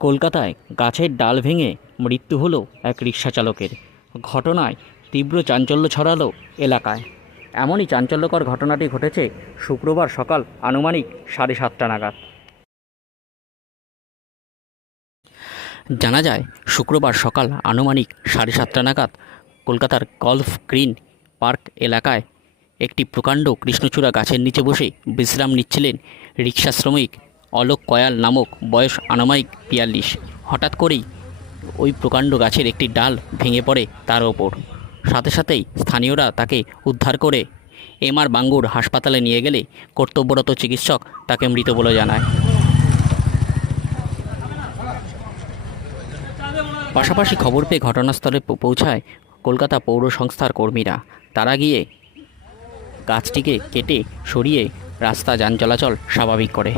কলকাতায় গাছের ডাল ভেঙে মৃত্যু হলো এক রিকশা চালকের। ঘটনায় তীব্র চাঞ্চল্য ছড়ালো এলাকায়। এমনই চাঞ্চল্যকর ঘটনাটি ঘটেছে শুক্রবার সকাল আনুমানিক 7:30 নাগাদ। জানা যায়, শুক্রবার সকাল আনুমানিক 7:30 নাগাদ কলকাতার গলফ গ্রিন পার্ক এলাকায় একটি প্রকাণ্ড কৃষ্ণচূড়া গাছের নিচে বসে বিশ্রাম নিচ্ছিলেন রিকশা শ্রমিক অলোক কয়াল নামক, বয়স আনুমানিক 42। হঠাৎ করেই ওই প্রকাণ্ড গাছের একটি ডাল ভেঙে পড়ে তার ওপর। সাথে সাথেই স্থানীয়রা তাকে উদ্ধার করে এমআর বাঙ্গুর হাসপাতালে নিয়ে গেলে কর্তব্যরত চিকিৎসক তাকে মৃত বলে জানায়। পাশাপাশি খবর পেয়ে ঘটনাস্থলে পৌঁছায় কলকাতা পৌর সংস্থার কর্মীরা। তারা গিয়ে গাছটিকে কেটে সরিয়ে রাস্তা যান চলাচল স্বাভাবিক করে।